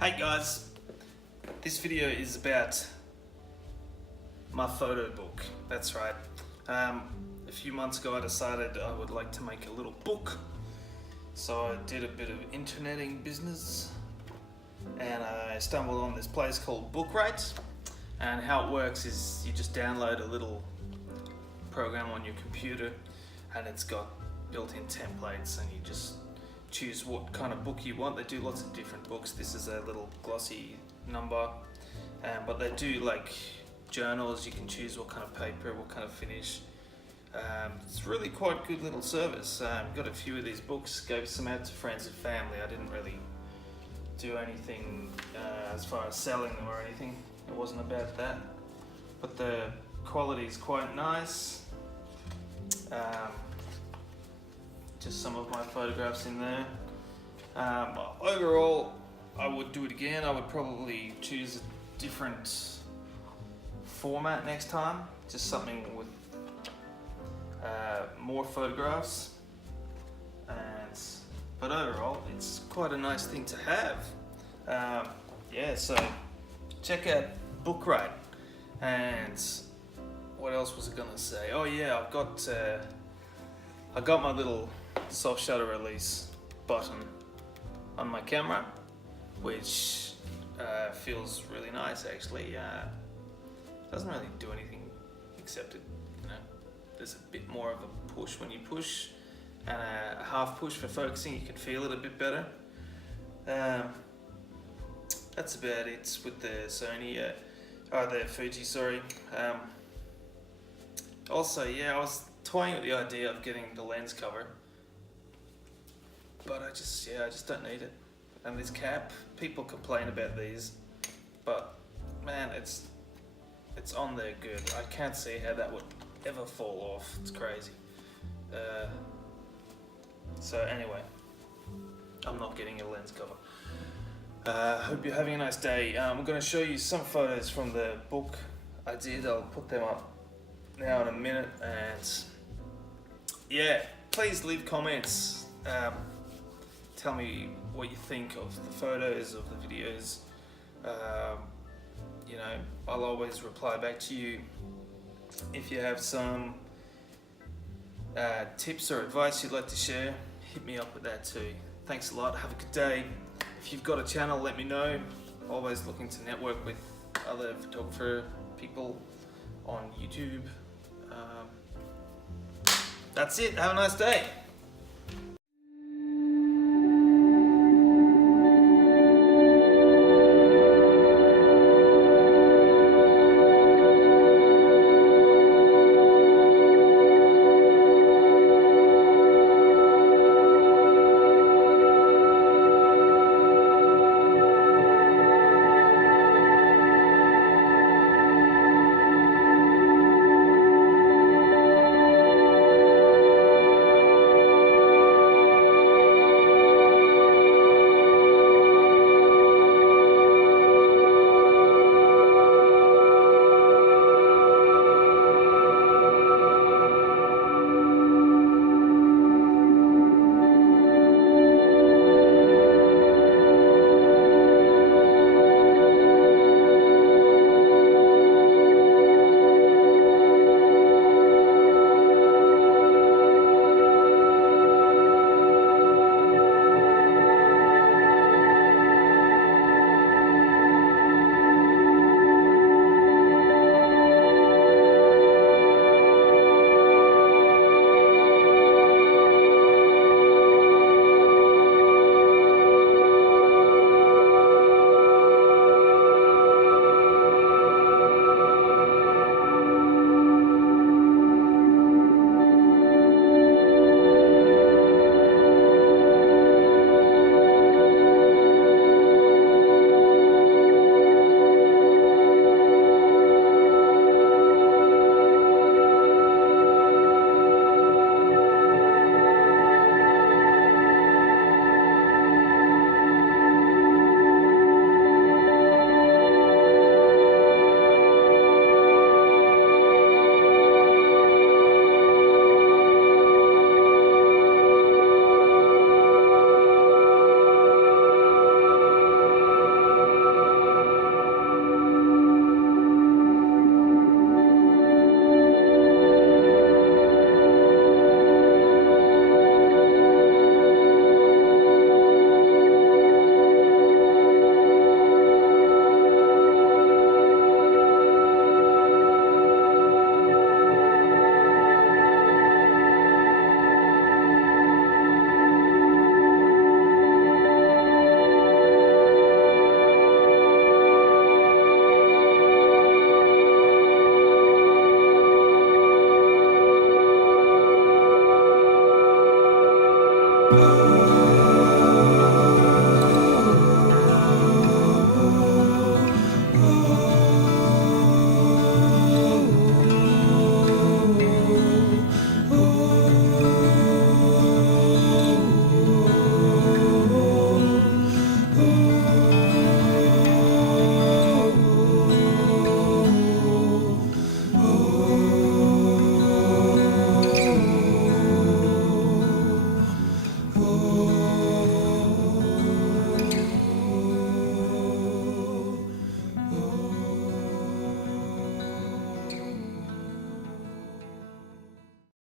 Hey guys, this video is about my photo book. That's right. A few months ago I decided I would like to make a little book. So I did a bit of interneting business and I stumbled on this place called Bookrate. And how it works is you just download a little program on your computer and it's got built-in templates and you just choose what kind of book you want. They do lots of different books. This is a little glossy number, but they do like journals. You can choose what kind of paper, what kind of finish. It's really quite good little service. Got a few of these books, gave some out to friends and family. I didn't really do anything as far as selling them or anything. It wasn't about that, but the quality is quite nice. Just some of my photographs in there. Overall, I would do it again. I would probably choose a different format next time, just something with more photographs. But overall, it's quite a nice thing to have. Yeah, so check out Bookrate. And what else was I gonna say? Oh yeah, I got my little soft shutter release button on my camera, which feels really nice actually. Doesn't really do anything except there's a bit more of a push when you push and a half push for focusing. You can feel it a bit better. That's about it with the Sony, the Fuji, sorry. Also, yeah, I was toying with the idea of getting the lens cover, but I just don't need it. And this cap, people complain about these, but man, it's on there good. I can't see how that would ever fall off. It's crazy. So anyway, I'm not getting a lens cover. Hope you're having a nice day. I'm going to show you some photos from the book I did. I'll put them up now in a minute, and yeah, please leave comments. Tell me what you think of the photos, of the videos. I'll always reply back to you. If you have some tips or advice you'd like to share, hit me up with that too. Thanks a lot. Have a good day. If you've got a channel, let me know. Always looking to network with other photographer people on YouTube. That's it. Have a nice day.